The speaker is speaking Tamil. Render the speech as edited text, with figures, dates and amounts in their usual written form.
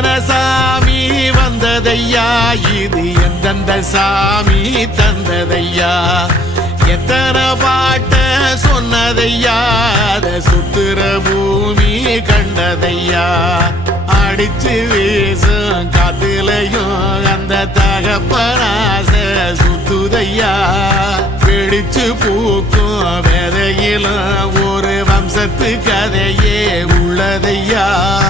எத்தனை சாமி வந்ததையா, இது எந்தெந்த சாமி தந்ததையா, எத்தனை பாட்ட சொன்னதையா, அத சுத்துற பூமி கண்டதையா, அடிச்சு வீசும் காத்துலையும் அந்த தகப்பனாச சுத்துதையா, பிடிச்சு பூக்கும் விதையிலும் ஒரு வம்சத்து கதையே உள்ளதையா.